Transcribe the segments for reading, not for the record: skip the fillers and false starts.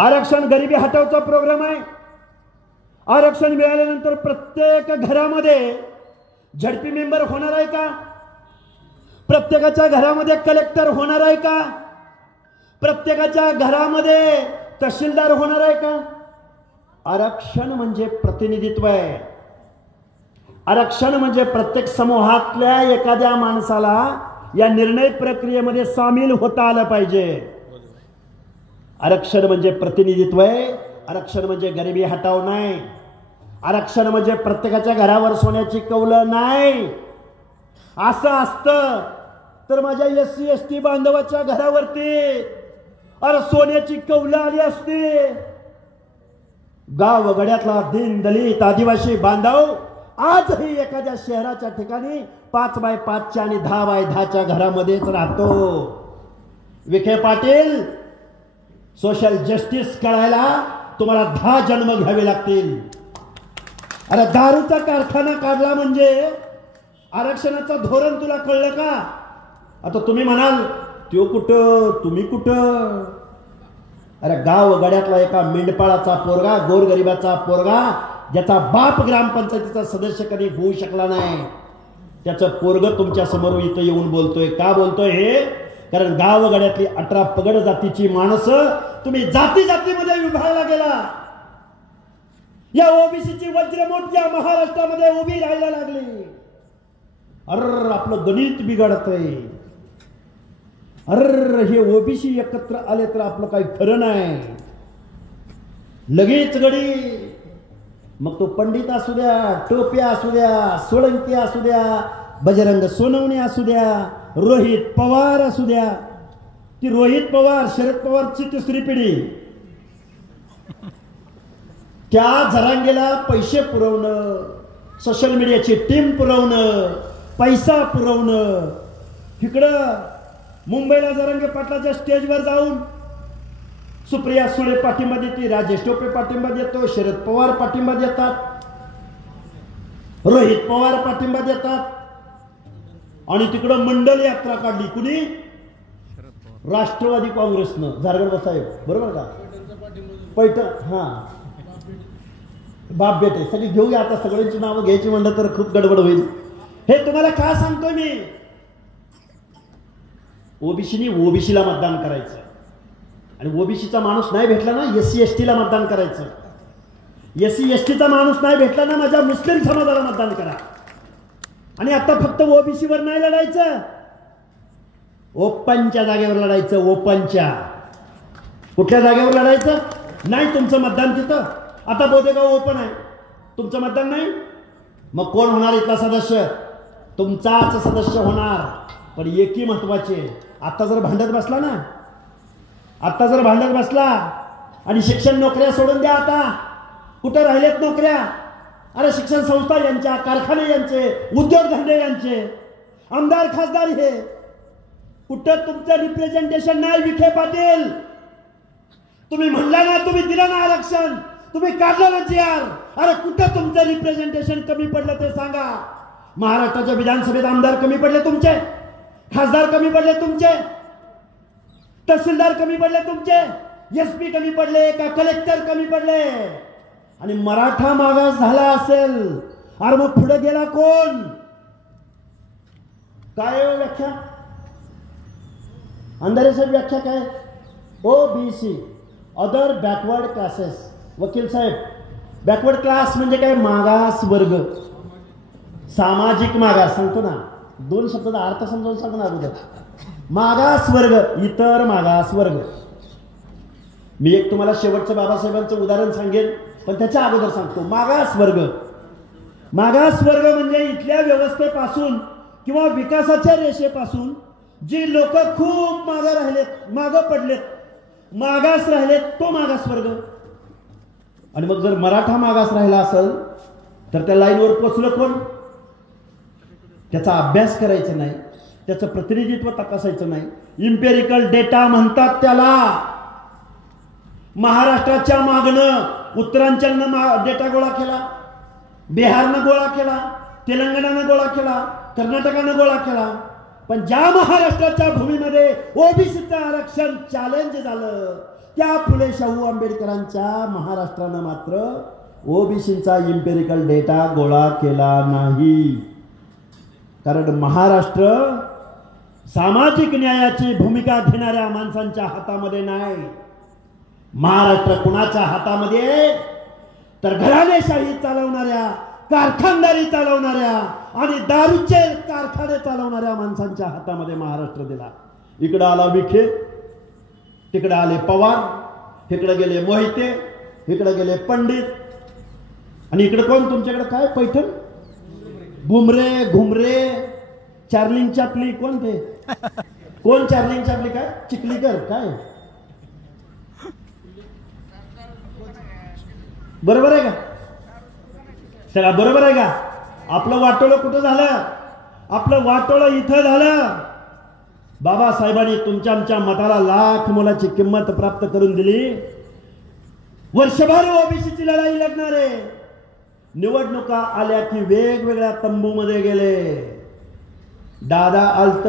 आरक्षण गरिबी हटवचा प्रोग्राम आहे। आरक्षण मिळाल्यानंतर प्रत्येक घरामध्ये झडपी मेंबर होणार आहे का? प्रत्येकाच्या घरामध्ये कलेक्टर होणार आहे का? प्रत्येकाच्या घरामध्ये तहसीलदार होणार आहे का? आरक्षण म्हणजे प्रतिनिधित्व आहे। आरक्षण म्हणजे प्रत्येक समूहातल्या एखाद्या माणसाला या निर्णय प्रक्रियेमध्ये सामील होता आलं पाहिजे। आरक्षण म्हणजे प्रतिनिधित्व आहे। आरक्षण म्हणजे गरिबी हटाव नाही। आरक्षण म्हणजे प्रत्येकाच्या घरावर सोन्याची कौलं नाही। असं असतं तर माझ्या एससी एसटी बांधवाच्या घरावरती अरे सोन्याची कौलं आली असती। गाव वगड्यातला दीन दलित आदिवासी बांधव आजही एखाद्या शहराच्या ठिकाणी 5x5 आणि 10x10 घरामध्येच राहतो। विखे पाटील, सोशल जस्टिस कळायला तुम्हाला 10 जन्म घ्यावे लागतील। अरे दारूचा कारखाना काढला म्हणजे आरक्षणाचं धोरण तुला कळलं का? आता तुम्ही म्हणाल त्यो कुठं तुम्ही कुठं? अरे गाव गड्यातला एका मेंढपाळाचा पोरगा, गोरगरिबाचा पोरगा, ज्याचा बाप ग्रामपंचायतीचा सदस्य कधी होऊ शकला नाही, त्याचं पोरग तुमच्या समोर इथं येऊन बोलतोय। का बोलतोय हे? कारण गाव गड्यातली 18 पगड जातीची माणसं तुम्ही जाती जातीमध्ये विभागला गेला। या ओबीसीची वज्रमूठ या महाराष्ट्रामध्ये उभी राहायला लागली। अर आपलं गणित बिघडतंय। अर हे ओबीसी एकत्र आले तर आपलं काही खरं नाही। लगेच गडी मग तो पंडित असू द्या, टोप्या असू द्या, सोळंकी असू द्या, बजरंग सोनवणे असू द्या, रोहित पवार असू द्या। ती रोहित पवार शरद पवारची तिसरी पिढी, त्या जरांगेला पैसे पुरवणं, सोशल मीडियाची टीम पुरवणं, पैसा पुरवणं। इकडं मुंबईला जरांगे पाटलाच्या स्टेजवर जाऊन सुप्रिया सुळे पाठिंबा देते, राजेश टोपे पाठिंबा देतो, शरद पवार पाठिंबा देतात, रोहित पवार पाठिंबा देतात। आणि तिकडं मंडल यात्रा काढली कुणी? राष्ट्रवादी काँग्रेसनं, झारगड साहेब बरोबर का? पैठण हा बाप बेटे सगळी घेऊया। आता सगळ्यांची नावं घ्यायची म्हणलं तर खूप गडबड होईल। हे तुम्हाला का सांगतोय मी? ओबीसीनी ओबीसीला मतदान करायचं आणि ओबीसीचा माणूस नाही भेटला ना एससी एसटीला मतदान करायचं। एससी एसटीचा माणूस नाही भेटला ना माझ्या मुस्लिम समाजाला मतदान करा। आणि आता फक्त ओबीसीवर नाही लढायचं, ओपनच्या जागेवर लढायचं। ओपनच्या कुठल्या जागेवर लढायचं? नाही तुमचं मतदान तिथं। आता बोदेगाव ओपन आहे, तुमचं मतदान नाही, मग कोण होणार इथला सदस्य? तुमचाच सदस्य होणार। पण एकी महत्वाचे, आता जर भांडत बसला ना, आता जर भांडत बसला आणि शिक्षण नोकऱ्या सोडून द्या, आता कुठं राहिलेत नोकऱ्या? अरे शिक्षण संस्था यांच्या, कारखाने यांचे, उद्योगधंदे यांचे, आमदार खासदार हे, कुठं तुमचं रिप्रेझेंटेशन नाही? विखे पाटील, तुम्ही म्हणला ना, तुम्ही दिलं ना आरक्षण, तुम्ही काढलं ना जीआर, अरे कुठं तुमचं रिप्रेझेंटेशन कमी पडलं ते सांगा। महाराष्ट्राच्या विधानसभेत आमदार कमी पडले तुमचे, खासदार कमी पडले तुमचे, तहसीलदार कमी पडले तुमचे, एसपी कमी पडले का कलेक्टर कमी पडले? आणि मराठा मागास झाला असेल, अरे मग पुढे गेला कोण? काय व्याख्या? अंधारे साहेब व्याख्या काय? OBC, other backward classes. वकील साहेब, बॅकवर्ड क्लास म्हणजे काय? मागास वर्ग, सामाजिक मागास सांगतो ना, 2 शब्दाचा अर्थ समजावून सांगणार अगोदर। मागास वर्ग, इतर मागास वर्ग। मी एक तुम्हाला शेवटचं बाबासाहेबांचं उदाहरण सांगेन, पण त्याच्या अगोदर सांगतो। मागास वर्ग, मागास वर्ग म्हणजे इथल्या व्यवस्थेपासून किंवा विकासाच्या रेषेपासून जी लोक खूप मागे राहिलेत, मागे पडलेत, मागास राहिलेत, तो मागास वर्ग। आणि मग जर मराठा मागास राहिला असेल तर त्या लाईनवर पोचलं कोण? त्याचा अभ्यास करायचा नाही, त्याचं प्रतिनिधित्व तपासायचं नाही। इम्पेरिकल डेटा म्हणतात त्याला। महाराष्ट्राच्या मागणं उत्तरांचलनं डेटा गोळा केला, बिहारनं गोळा केला, तेलंगणानं गोळा केला, कर्नाटकानं गोळा केला, पण ज्या महाराष्ट्राच्या भूमीमध्ये ओबीसीचं आरक्षण चॅलेंज झालं त्या फुले शाहू आंबेडकरांच्या महाराष्ट्रानं मात्र ओबीसीचा इम्पेरिकल डेटा गोळा केला नाही. कारण महाराष्ट्र सामाजिक न्यायाची भूमिका घेणाऱ्या माणसांच्या हातामध्ये नाही. महाराष्ट्र कुणाच्या हातामध्ये? तर घराणेशाही चालवणाऱ्या, कारखानदारी चालवणाऱ्या आणि दारूचे कारखाने चालवणाऱ्या माणसांच्या हातामध्ये महाराष्ट्र दिला. इकडे आला विखे, तिकडे आले पवार, इकडे गेले मोहिते, इकडे गेले पंडित, आणि इकडे कोण तुमच्याकडे काय? पैठण, बुमरे, घुमरे, चार्लिंग चापली, कोण ते? कोण चार्लिंग चापली? काय चिखलीकर? काय बरोबर आहे का? सगळा बरोबर आहे का? आपलं वाटोळं कुठं झालं? आपलं वाटोळं इथं झालं. बाबासाहेबांनी तुमच्या आमच्या मताला लाख मोलाची किंमत प्राप्त करून दिली. वर्षभर ओबीसीची लढाई लढणारे निवडणुका आल्या की वेगवेगळ्या तंबूमध्ये गेले. दादा आलत,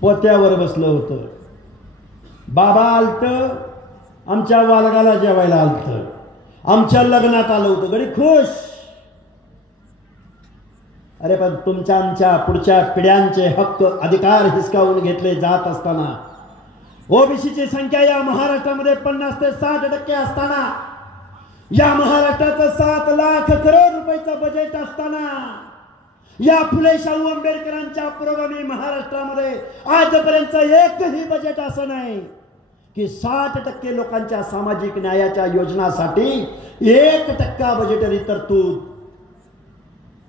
पोत्यावर बसलं होतं. बाबा आलत, आमच्या वालगाला जेवायला आलत, आमच्या लग्नात आलं होतं, गडी खुश. अरे पण तुमच्या आमच्या पुढच्या पिढ्यांचे हक्क अधिकार हिसकावून घेतले जात असताना, ओबीसीची संख्या या महाराष्ट्रामध्ये 50 ते 60% असताना, या महाराष्ट्राचं 7 लाख करोड रुपयाचं बजेट असताना, या फुले शाहू आंबेडकरांच्या पुरोगामी महाराष्ट्रामध्ये आजपर्यंत एकही बजेट असं नाही की 60% लोकांच्या सामाजिक न्यायाच्या योजनासाठी 1% बजेटरी तरतूद.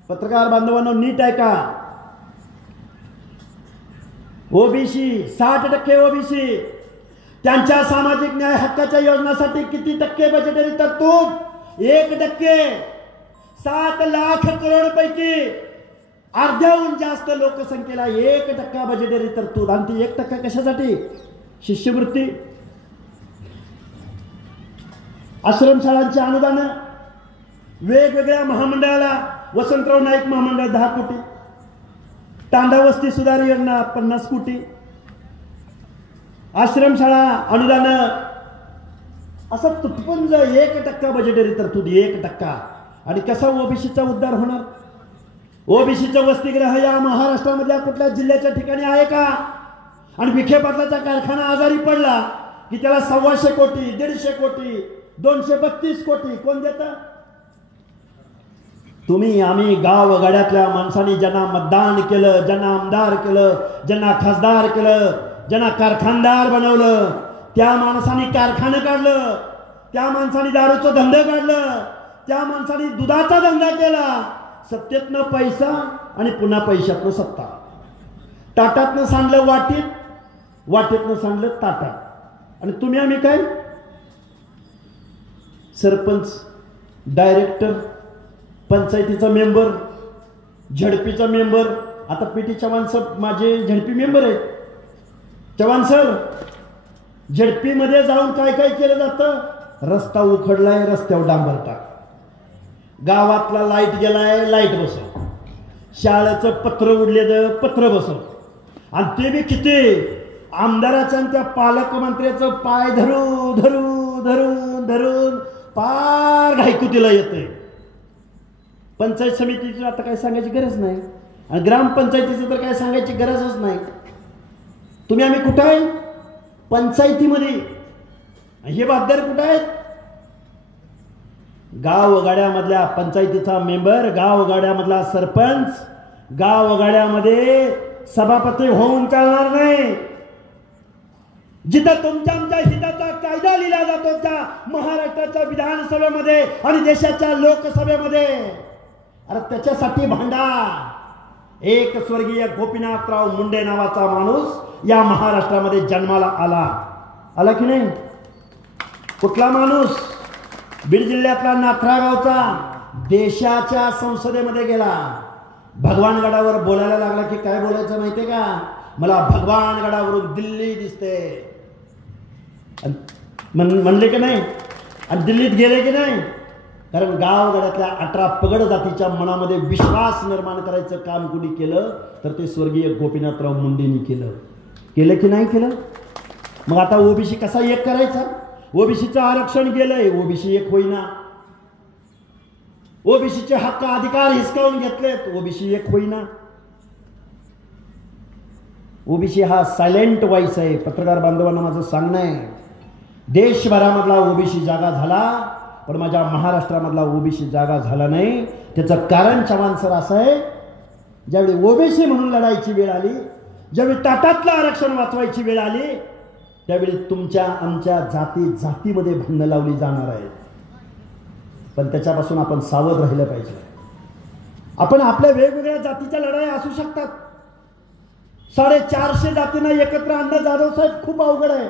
पत्रकार बांधवांनो नीट ऐका. ओबीसी 60% ओबीसी त्यांच्या सामाजिक न्याय हक्काच्या योजनासाठी किती टक्के बजेटरी तरतूद? 1%. 7 लाख करोड पैकी अर्ध्याहून जास्त लोकसंख्येला 1% बजेटरी तरतूद. आणि ती 1% कशासाठी? शिष्यवृत्ती, आश्रमशाळांची अनुदान, वेगवेगळ्या महामंडळाला, वसंतराव नाईक महामंडळ 10 कोटी, तांडा वस्ती सुधार योजना 50 कोटी, आश्रमशाळा अनुदान, असं तुटपुंज 1% बजेटरी तरतूद. 1%. आणि कसा ओबीसीचा उद्धार होणार? ओबीसीचं वसतिगृह या महाराष्ट्रामधल्या कुठल्या जिल्ह्याच्या ठिकाणी आहे का? आणि विखे पाटलाचा कारखाना आजारी पडला की त्याला 125 कोटी, 150 कोटी, 232 कोटी कोण देतं? तुम्ही, आम्ही, गावगाड्यातल्या माणसांनी ज्यांना मतदान केलं, ज्यांना आमदार केलं, ज्यांना खासदार केलं, ज्यांना कारखानदार बनवलं, त्या माणसांनी कारखानं काढलं, त्या माणसांनी दारूचं धंदा काढलं, त्या माणसांनी दुधाचा धंदा केला. सत्तेतनं पैसा आणि पुन्हा पैशातनं सत्ता. ताटातनं सांडलं वाटीत, वाटीतनं सांडलं ताटात. आणि तुम्ही आम्ही काय? सरपंच, डायरेक्टर, पंचायतीचा मेंबर, झडपीचा मेंबर. आता पीटी चव्हाण सर माझे झडपी मेंबर आहेत. चव्हाण सर, झडपीमध्ये जाऊन काय काय केलं जातं? रस्ता उखडलाय, रस्त्यावर डांबर टाक. गावातला लाईट गेलाय, लाईट बसव. शाळेचं पत्र उडलेलं, पत्र बसव. आणि ते बी किती? आमदाराच्या त्या पालकमंत्र्याचं पाय धरून धरून धरून धरून पार घायकुतीला येते. पंचायत समितीची आता काय सांगायची गरज नाही, आणि ग्रामपंचायतीची तर काय सांगायची गरजच नाही. तुम्ही आम्ही कुठं आहे? पंचायतीमध्ये. हे बागदार कुठं आहेत? गावगाड्यामधल्या पंचायतीचा मेंबर, गावगाड्यामधला सरपंच, गावगाड्यामध्ये सभापती होऊन चालणार नाही. जिथं तुमच्या आमच्या हिताचा कायदा लिहिला जातो त्या महाराष्ट्राच्या विधानसभेमध्ये आणि देशाच्या लोकसभेमध्ये, अरे त्याच्यासाठी भांडा. एक स्वर्गीय गोपीनाथराव मुंडे नावाचा माणूस या महाराष्ट्रामध्ये जन्माला आला की नाही? कुठला माणूस? बीड जिल्ह्यातला नाथरा गावचा. देशाच्या संसदेमध्ये गेला. भगवानगडावर बोलायला लागला की काय बोलायचं माहितीये का? मला भगवानगडावरून दिल्ली दिसते म्हणले की नाही? आणि दिल्लीत गेले की नाही? कारण गावगड्यातल्या 18 पगड जातीच्या मनामध्ये विश्वास निर्माण करायचं काम कुणी केलं तर ते स्वर्गीय गोपीनाथराव मुंडेंनी केलं. केलं की नाही केलं? मग आता ओबीसी कसा एक करायचा? ओबीसीचं आरक्षण गेलंय, ओबीसी एक होईना. ओबीसीचे हक्क अधिकार हिसकावून घेतलेत, ओबीसी एक होईना. ओबीसी हा सायलेंट व्हॉइस आहे. पत्रकार बांधवांना माझं सांगणं आहे, देशभरामधला ओबीसी जागा झाला, पण माझ्या महाराष्ट्रामधला ओबीसी जागा झाला नाही. त्याचं कारण चव्हाण सर असं आहे, ज्यावेळी ओबीसी म्हणून लढायची वेळ आली, ज्यावेळी टाटातलं आरक्षण वाचवायची वेळ आली, त्यावेळी तुमच्या आमच्या जातीमध्ये भांडणं लावली जाणार आहेत. पण त्याच्यापासून आपण सावध राहिलं पाहिजे. आपण आपल्या वेगवेगळ्या जातीच्या लढाई असू शकतात. 450 जातींना एकत्र आणणं जाधव साहेब खूप अवघड आहे.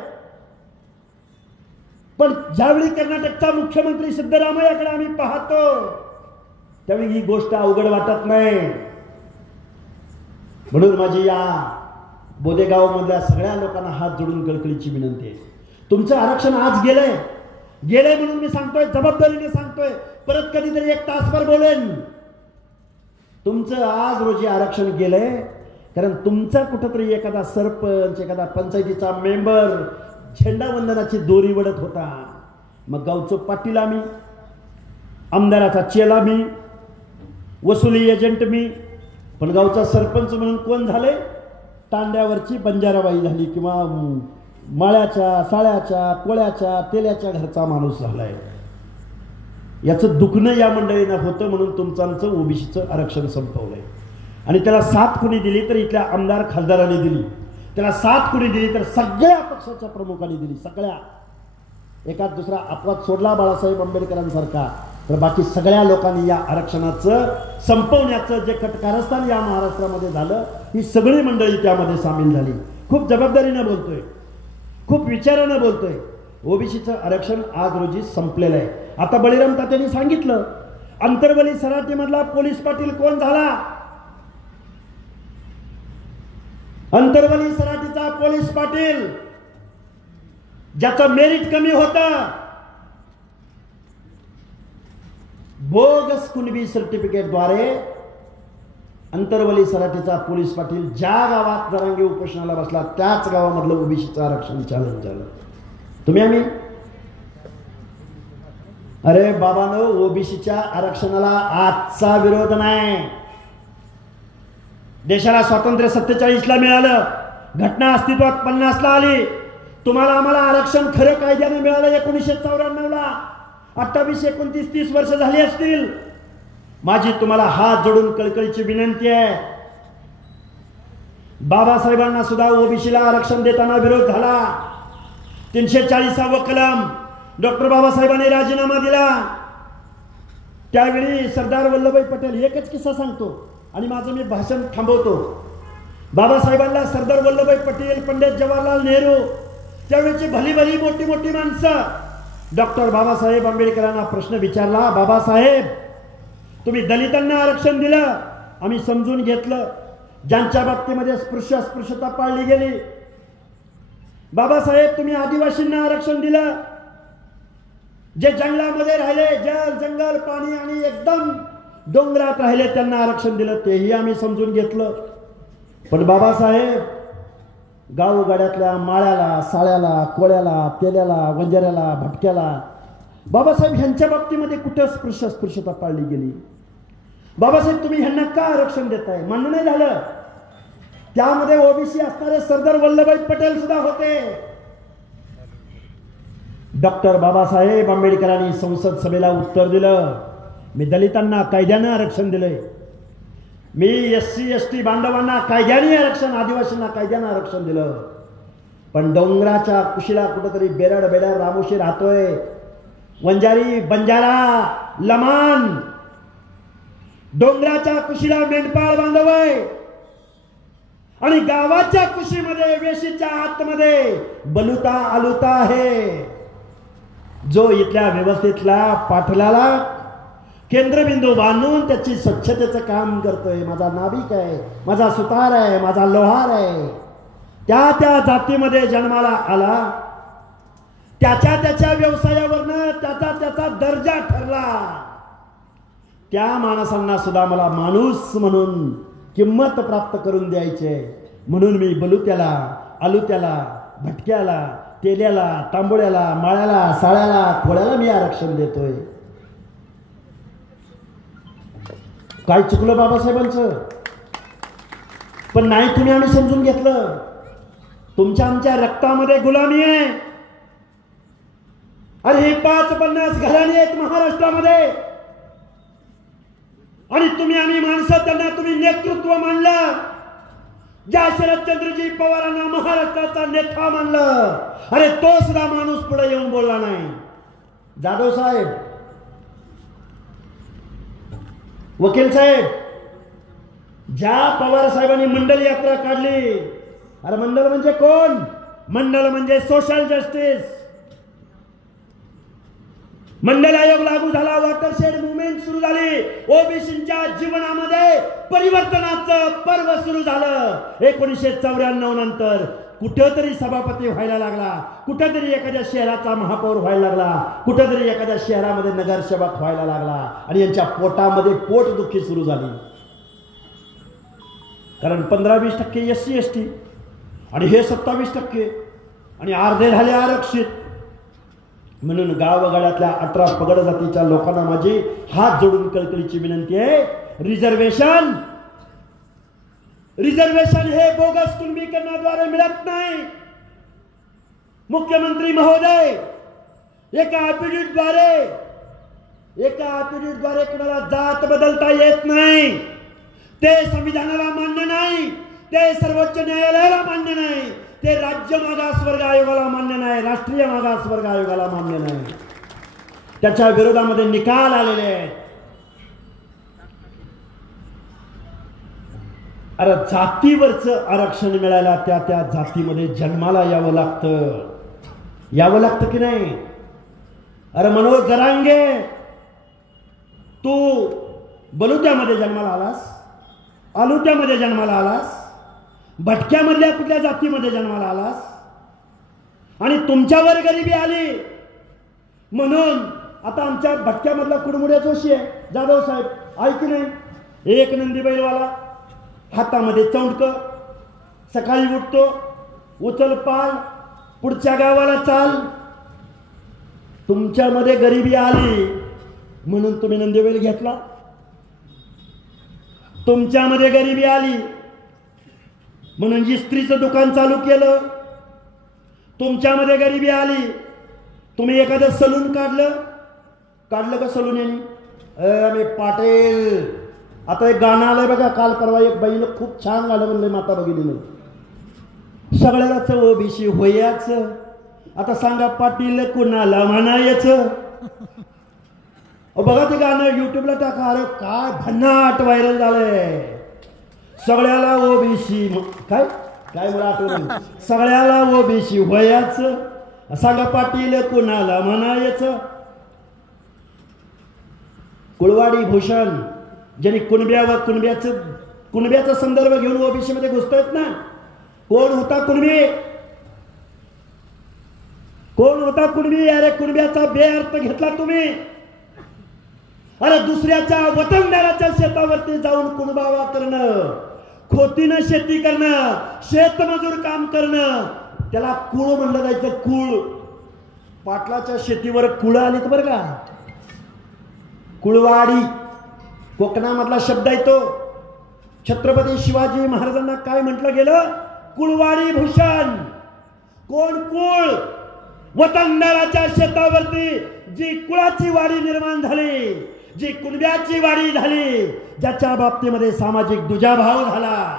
पण ज्यावेळी कर्नाटकचा मुख्यमंत्री सिद्धरामय्याकडे आम्ही पाहतो, त्यावेळी ही गोष्ट अवघड वाटत नाही. म्हणून माझी या बोदेगाव मधल्या सगळ्या लोकांना हात जोडून कळकळीची विनंती आहे. तुमचं आरक्षण आज गेलंय म्हणून मी सांगतोय, जबाबदारीने सांगतोय. परत कधीतरी 1 तासभर बोलेन. तुमचं आज रोजी आरक्षण गेलंय कारण तुमचा कुठंतरी एखादा सरपंच, एखादा पंचायतीचा मेंबर झेंडा वंदनाची दोरी वडत होता. मग गावचं पाटील आम्ही, आमदाराचा चेला मी, वसुली एजंट मी. पण गावचा सरपंच म्हणून कोण झाले? तांड्यावरची बंजाराबाई झाली, किंवा माळ्याच्या, साळ्याच्या, कोळ्याच्या, तेल्याच्या घरचा माणूस झालाय. याचं दुखणं या मंडळीनं होतं, म्हणून तुमचं आमचं ओबीसीचं आरक्षण संपवलंय. आणि त्याला साथ कुणी दिली तर इथल्या आमदार खासदारांनी दिली. त्याला साथ कुणी दिली तर सगळ्या पक्षाच्या प्रमुखांनी दिली. सगळ्या, एकाच दुसरा अपवाद सोडला बाळासाहेब आंबेडकरांसारखा, तर बाकी सगळ्या लोकांनी या आरक्षणाचं संपवण्याचं जे कटकारस्थान या महाराष्ट्रामध्ये झालं, ही सगळी मंडळी त्यामध्ये सामील झाली. खूप जबाबदारीनं बोलतोय, खूप विचारानं बोलतोय. ओबीसीचं आरक्षण आज रोजी संपलेलं आहे. आता बळीराम तात्यांनी सांगितलं, अंतरवली सराटीमधला पोलीस पाटील कोण झाला? अंतरवली सराटीचा पोलीस पाटील ज्याचं मेरिट कमी होतं, बोगस कुणबी सर्टिफिकेटद्वारे अंतरवली सराटीचा पोलीस पाटील ज्या गावात जरांगे उपोषणाला बसला, त्याच गावामधलं ओबीसीचं आरक्षण चॅलेंज झालं. तुम्ही आम्ही, अरे बाबांनो, ओबीसीच्या आरक्षणाला आजचा विरोध नाही. देशाला स्वातंत्र्य 47ला मिळालं, घटना अस्तित्वात 50ला आली. तुम्हाला आम्हाला आरक्षण खरं कायद्याने मिळालं 1994ला. 28, 29, 30 वर्ष झाली असतील. माझी तुम्हाला हात जोडून कळकळीची विनंती आहे, बाबासाहेबांना सुद्धा ओबीसीला आरक्षण देताना विरोध झाला. 340वा कलम डॉक्टर बाबासाहेबांनी राजीनामा दिला. त्यावेळी सरदार वल्लभभाई पटेल, एकच किस्सा सांगतो आणि माझं मी भाषण थांबवतो. बाबासाहेबांना सरदार वल्लभभाई पटेल, पंडित जवाहरलाल नेहरू, त्यावेळीची भली भली मोठी मोठी माणसं, डॉक्टर बाबासाहेब आंबेडकरांना प्रश्न विचारला, बाबासाहेब तुम्ही दलितांना आरक्षण दिलं, आम्ही समजून घेतलं. ज्यांच्या बाबतीमध्ये अस्पृश्यता पाळली गेली, बाबासाहेब तुम्ही आदिवासींना आरक्षण दिलं, जे जंगलामध्ये राहिले, जंगल, पाणी आणि एकदम डोंगरात राहिले, त्यांना आरक्षण दिलं, तेही आम्ही समजून घेतलं. पण बाबासाहेब गावगाड्यातल्या माळ्याला, साळ्याला, कोळ्याला, तेल्याला, वंजाऱ्याला, भटक्याला, बाबासाहेब ह्यांच्या बाबतीमध्ये कुठे अस्पृश्यता पाळली गेली? बाबासाहेब तुम्ही ह्यांना का आरक्षण देताय? म्हणणं नाही झालं. त्यामध्ये ओबीसी असणारे सरदार वल्लभभाई पटेल सुद्धा होते. डॉक्टर बाबासाहेब आंबेडकरांनी संसद सभेला उत्तर दिलं, मी दलितांना कायद्यानं आरक्षण दिलंय, मी SC ST बांधवांना कायद्याने आरक्षण, आदिवासींना कायद्यानं आरक्षण दिलं. पण डोंगराच्या कुशीला कुठंतरी बेरड रामोशी राहतोय, वंजारी, बंजारा, लमाण, डोंगराच्या कुशीला मेंढपाळ बांधव आहे आणि गावाच्या कुशीमध्ये, वेशीच्या आतमध्ये बलुता आलुता आहे, जो इथल्या व्यवस्थेतला पाठलाला केंद्रबिंदू बांधून त्याची स्वच्छतेचं काम करतोय. माझा नाविक आहे, माझा सुतार आहे, माझा लोहार आहे. त्या जातीमध्ये जन्माला आला, त्याच्या व्यवसायावरनं त्याचा दर्जा ठरला. त्या माणसांना सुद्धा मला माणूस म्हणून किंमत प्राप्त करून द्यायची आहे. म्हणून मी बलुत्याला, आलुत्याला, भटक्याला, तेल्याला, तांबोळ्याला, माळ्याला, साळ्याला, खोळ्याला मी आरक्षण देतोय. काय चुकलं बाबासाहेबांचं? पण नाही, तुम्ही आम्ही समजून घेतलं. तुमच्या आमच्या रक्तामध्ये गुलामी आहे. अरे हे 5-50 घराणे आहेत महाराष्ट्रामध्ये, आणि तुम्ही आम्ही माणसं, त्यांना तुम्ही नेतृत्व मानलं. ज्या शरदचंद्रजी पवारांना महाराष्ट्राचा नेता मानलं, अरे तो सुद्धा माणूस पुढे येऊन बोलला नाही. जाधव साहेब, वकील साहेब, ज्या पवार साहेबांनी मंडल यात्रा काढली, अरे मंडल म्हणजे कोण? मंडल म्हणजे सोशल जस्टिस. मंडल आयोग लागू झाला, वॉटरशेड मुवमेंट सुरू झाली, ओबीसींच्या जीवनामध्ये परिवर्तनाचं पर्व सुरू झालं. 1994 नंतर कुठेतरी सभापती व्हायला लागला, कुठेतरी एखाद्या शहराचा महापौर व्हायला लागला, कुठेतरी एखाद्या शहरामध्ये नगरसेवक व्हायला लागला, आणि यांच्या पोटामध्ये पोटदुखी सुरू झाली. कारण 15-20% SC ST आणि हे 27%, आणि अर्धे झाले आरक्षित. म्हणून गावगाड्यातल्या 18 पगड जातीच्या लोकांना माझी हात जोडून कळकळीची विनंती आहे, रिझर्वेशन हे बोगस कुणबीकरणाद्वारे मिळत नाही. मुख्यमंत्री महोदय, एका ॲफिडेव्हिटद्वारे कुणाला जात बदलता येत नाही. ते संविधानाला मान्य नाही, ते सर्वोच्च न्यायालयाला मान्य नाही, ते राज्य मागासवर्ग आयोगाला मान्य नाही, राष्ट्रीय मागासवर्ग आयोगाला मान्य नाही. त्याच्या विरोधामध्ये निकाल आलेले आहेत. अरे जातीवरचं आरक्षण मिळायला त्या जातीमध्ये जन्माला यावं लागतं की नाही? अरे मनोज जरांगे, तू बलुत्यामध्ये जन्माला आलास, आलुत्यामध्ये जन्माला आलास, भटक्यामधल्या कुठल्या जातीमध्ये जन्माला आलास, आणि तुमच्यावर गरिबी आली म्हणून आता आमच्या भटक्यामधला कुडमुड्या जोशी आहे जाधव साहेब, ऐक नाही, एक नंदी बैलवाला, हातामध्ये चौंडक, सकाळी उठतो, उचल पाल, पुढच्या गावाला चाल. तुमच्यामध्ये गरिबी आली म्हणून तुम्ही नंदीबैल घेतला. तुमच्यामध्ये गरिबी आली म्हणून इस्त्रीचं दुकान चालू केलं. तुमच्यामध्ये गरिबी आली, तुम्ही एखादं सलून काढलं का सलून यांनी? आम्ही पाटील. आता एक गाणं आलंय बघा, काल परवा एक बाईनं खूप छान गाणं म्हणलंय माता भगिनीनं, सगळ्यालाच ओबीसी होयाच. आता सांगा पाटील कुणाला म्हणायचं? बघा ते गाणं युट्यूबला टाका. अरे काय भन्नाट व्हायरल झालंय. सगळ्याला ओबीसी, काय मला आठवलं, सगळ्याला ओबीसी होयाच, सांगा पाटील कुणाला म्हणायचं? कुळवाडी भूषण, ज्यांनी कुणब्याचा संदर्भ घेऊन ओबीसी मध्ये घुसतायत ना, कोण होता कुणबी? अरे कुणब्याचा बेअर्थ घेतला तुम्ही. अरे दुसऱ्याच्या वतनदाराच्या शेतावरती जाऊन कुणबावा करणं, खोतीनं शेती करणं, शेतमजूर काम करणं, त्याला कुळ म्हणलं जायचं. कुळ. पाटलाच्या शेतीवर कुळ आलीत बरं का. कुळवाडी कोकणामधला शब्द आहे तो. छत्रपती शिवाजी महाराजांना काय म्हटलं गेलं? कुळवाडी भूषण. कोण? कुळ. वतनदाराच्या शेतावरती जी कुळाची वाडी निर्माण झाली, जी कुणब्याची वाडी झाली, ज्याच्या बाबतीमध्ये सामाजिक दुजाभाव झाला,